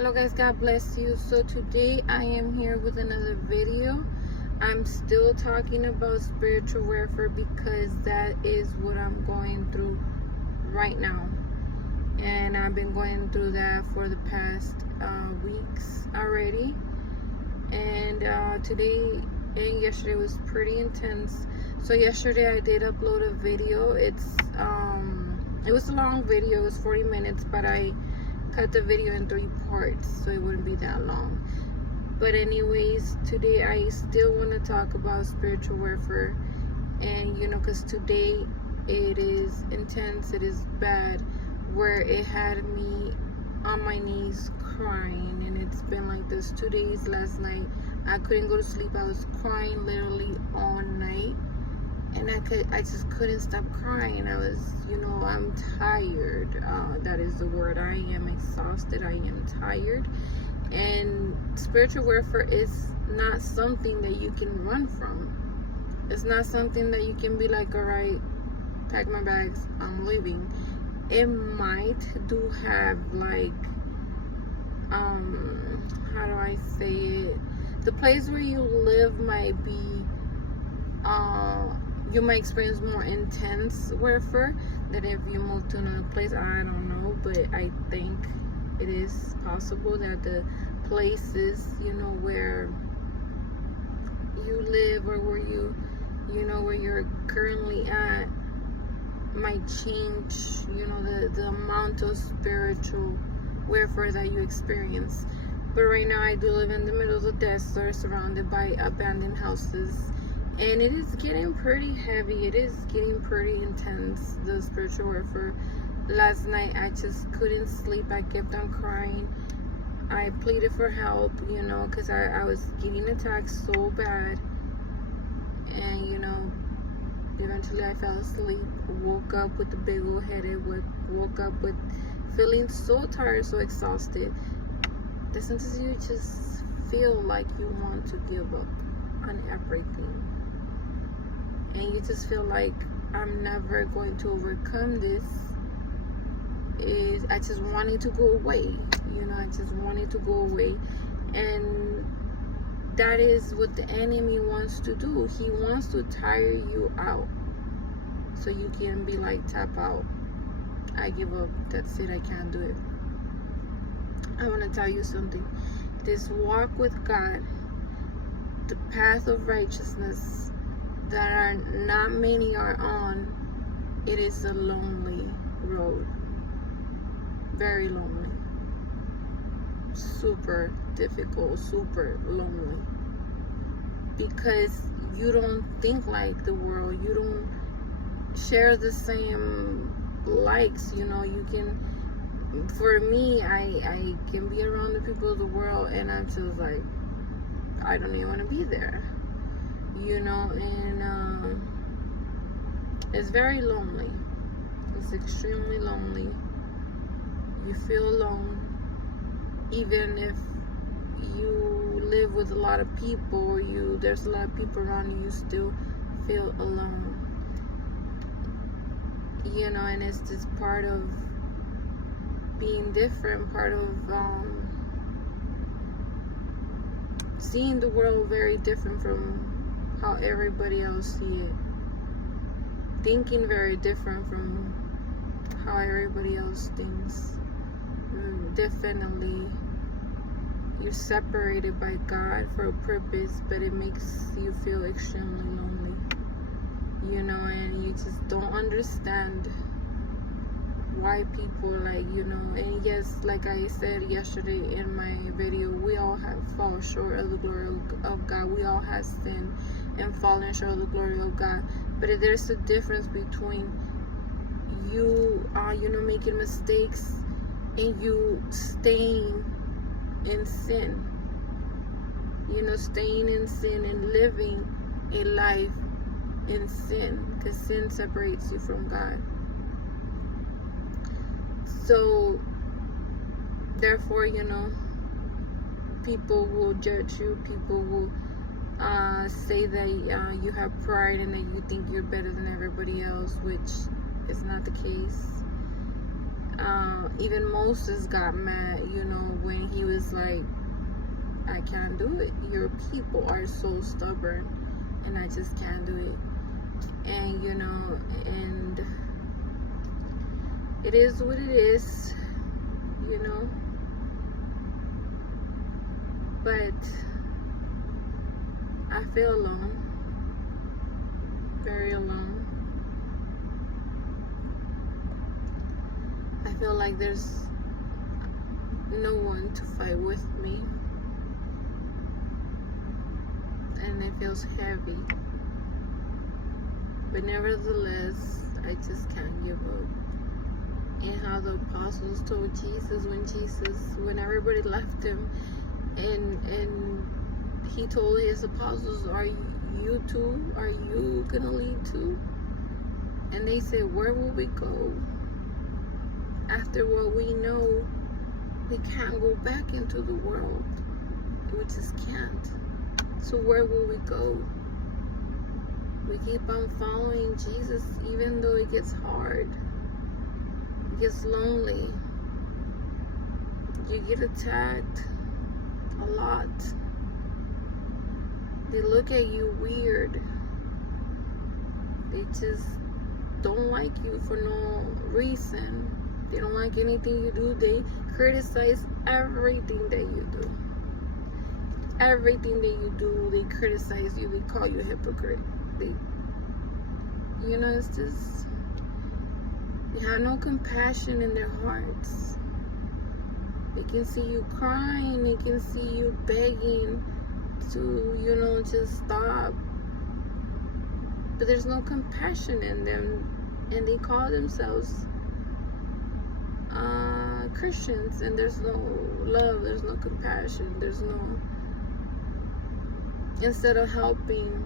Hello guys, God bless you. So today I am here with another video. I'm still talking about spiritual warfare because that is what I'm going through right now, and I've been going through that for the past weeks already. And today and yesterday was pretty intense. So yesterday I did upload a video. It was a long video. It was 40 minutes, but I cut the video in 3 parts so it wouldn't be that long. But anyways, today I still want to talk about spiritual warfare, and because today it is intense, it is bad, where it had me on my knees crying, and it's been like this 2 days. Last night I couldn't go to sleep. I was crying literally all night, and I just couldn't stop crying. I was, I'm tired. That is the word. I am exhausted. I am tired. And spiritual warfare is not something that you can run from. It's not something that you can be like, all right, pack my bags, I'm leaving. It might do have like, how do I say it? The place where you live might be, you might experience more intense warfare than if you move to another place. I don't know, but I think it is possible that the places, where you live or where where you're currently at might change, the amount of spiritual warfare that you experience. But right now I do live in the middle of the desert, surrounded by abandoned houses. And it is getting pretty heavy. It is getting pretty intense, the spiritual warfare. Last night, I just couldn't sleep. I kept on crying. I pleaded for help, because I was getting attacked so bad. And, eventually I fell asleep. Woke up with a big old headache. Woke up with feeling so tired, so exhausted. Sometimes you just feel like you want to give up on everything. And you just feel like, I'm never going to overcome this. I just want it to go away. I just want it to go away. And that is what the enemy wants to do. He wants to tire you out, so you can be like, tap out. I give up. That's it. I can't do it. I want to tell you something. This walk with God, the path of righteousness that are not many are on, it is a lonely road. Very lonely. Super difficult, super lonely. Because you don't think like the world. You don't share the same likes. You can, for me, I can be around the people of the world, and I'm just like, I don't even want to be there. And it's very lonely. It's extremely lonely. You feel alone, even if you live with a lot of people, or there's a lot of people around you, you still feel alone. And it's just part of being different, part of seeing the world very different from how everybody else see it, thinking very different from how everybody else thinks. Definitely, you're separated by God for a purpose, but it makes you feel extremely lonely, and you just don't understand why people, and yes, like I said yesterday in my video, we all have fallen short of the glory of God. We all have sinned and fallen short of the glory of God. But there's a difference between you, making mistakes and you staying in sin. Staying in sin and living a life in sin, because sin separates you from God. So, therefore, people will judge you. People will say that you have pride and that you think you're better than everybody else, which is not the case. Even Moses got mad, when he was I can't do it. Your people are so stubborn, and I just can't do it. And you know, and it is what it is, you know. But I feel alone, very alone. I feel like there's no one to fight with me, and it feels heavy. But nevertheless, I just can't give up. And how the apostles told Jesus when everybody left him, and he told his apostles, are you too? Are you gonna leave too? And they said, where will we go? After what we know, we can't go back into the world. We just can't. So where will we go? We keep on following Jesus, even though it gets hard. It gets lonely. You get attacked a lot. They look at you weird. They just don't like you for no reason. They don't like anything you do. They criticize everything that you do. Everything that you do, they criticize you. They call you a hypocrite. You know, it's just, they have no compassion in their hearts. They can see you crying. They can see you begging to, you know, just stop. But there's no compassion in them. And they call themselves Christians, and there's no love, there's no compassion, there's no, instead of helping,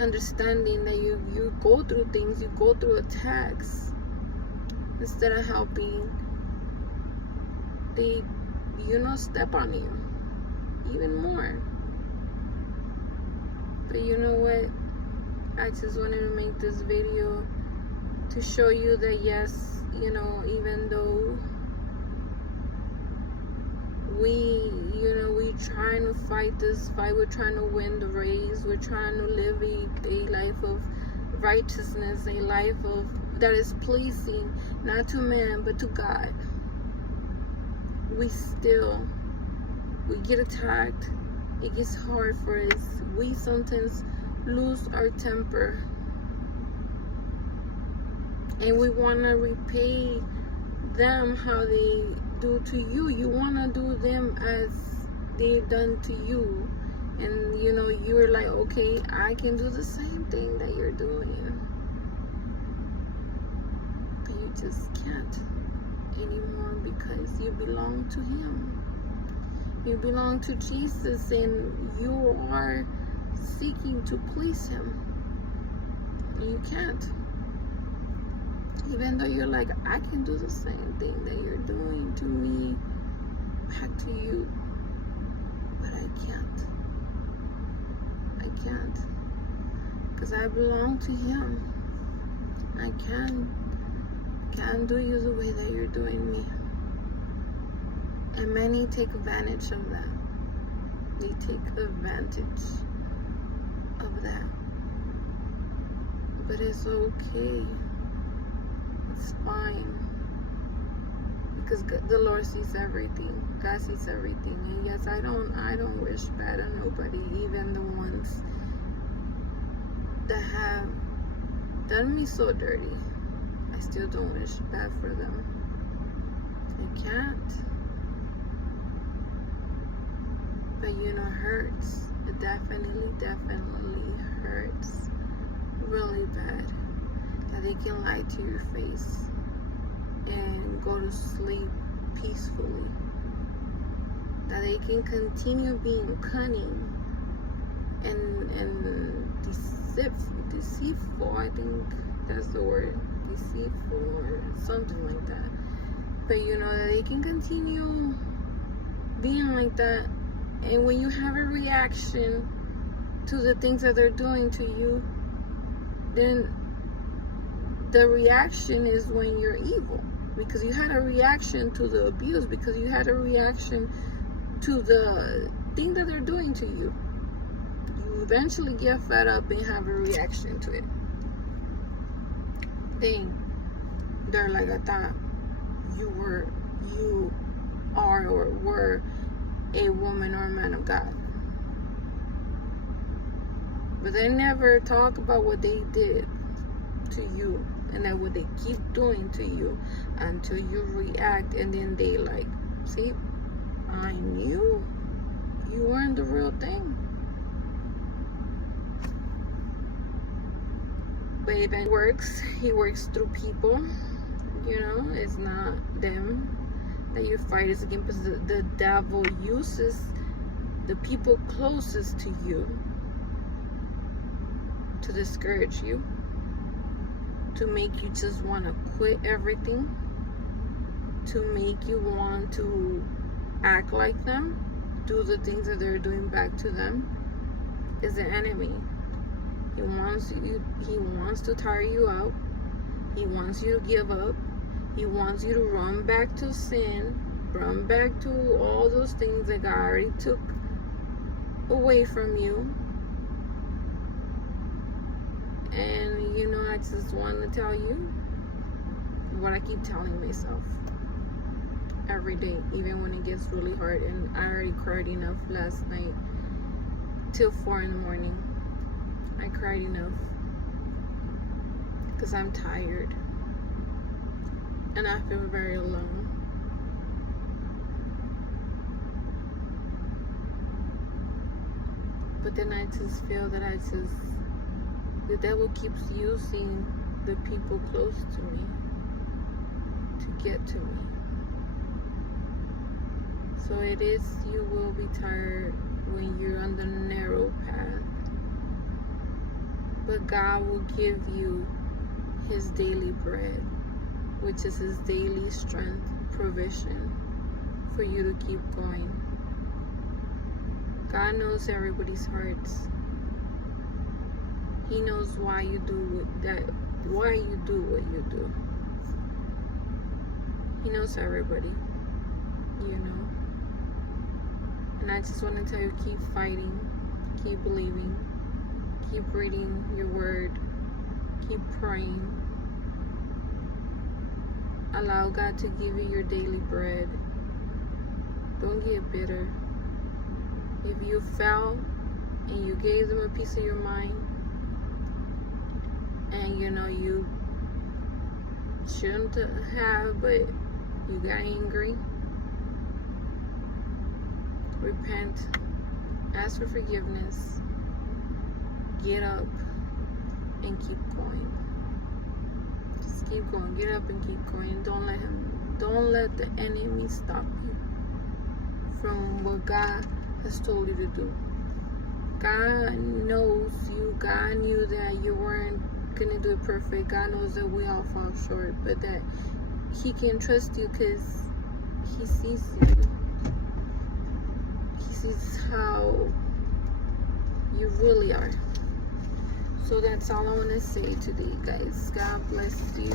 understanding that you go through things, you go through attacks, instead of helping, they, you know, step on you even more. But you know what, I just wanted to make this video to show you that yes, you know, even though we trying to fight this fight, we're trying to win the race, we're trying to live a life of righteousness, a life of that is pleasing not to man but to God. We get attacked. It gets hard for us. We sometimes lose our temper. And we want to repay them how they do to you. You want to do them as they've done to you. And, you know, you're like, okay, I can do the same thing that you're doing. But you just can't anymore because you belong to Him. You belong to Jesus, and you are seeking to please Him. You can't. Even though you're like, I can do the same thing that you're doing to me, back to you. But I can't. I can't. Because I belong to Him. I can't do you the way that you're doing me. And many take advantage of that. They take advantage of that. But it's okay. It's fine, because the Lord sees everything. God sees everything. And yes, I don't wish bad on nobody, even the ones that have done me so dirty. I still don't wish bad for them. I can't. But you know, it hurts. It definitely hurts really bad. That they can lie to your face and go to sleep peacefully. That they can continue being cunning and deceitful. I think that's the word, deceitful or something like that. But you know, that they can continue being like that. And when you have a reaction to the things that they're doing to you, then the reaction is when you're evil. because you had a reaction to the abuse, because you had a reaction to the thing that they're doing to you. You eventually get fed up and have a reaction to it. Dang, they're like, I thought you are or were a woman or a man of God. But they never talk about what they did to you, and that what they keep doing to you until you react, and then they like, see, I knew you weren't the real thing. But it works. He works through people. You know, it's not them that you fight is against. The devil uses the people closest to you to discourage you, to make you just want to quit everything, to make you want to act like them, do the things that they're doing back to them. Is the enemy. He wants to tire you out. He wants you to give up. He wants you to run back to sin, run back to all those things that God already took away from you. And you know, I just want to tell you what I keep telling myself every day, even when it gets really hard. And I already cried enough last night till 4 in the morning. I cried enough because I'm tired and I feel very alone. But then I just feel that the devil keeps using the people close to me to get to me. So it is, you will be tired when you're on the narrow path. But God will give you His daily bread, which is His daily strength, provision for you to keep going. God knows everybody's hearts. He knows why you do why you do what you do. He knows everybody, you know. And I just want to tell you, keep fighting, keep believing, keep reading your word, keep praying. Allow God to give you your daily bread. Don't get bitter. If you fell and you gave them a piece of your mind, and you know you shouldn't have, but you got angry, repent, ask for forgiveness, get up and keep going. Just keep going. Get up and keep going. Don't let the enemy stop you from what God has told you to do. God knows you. God knew that you weren't gonna do it perfect. God knows that we all fall short, but that He can trust you because He sees you. He sees how you really are. So that's all I want to say today, guys. God bless you.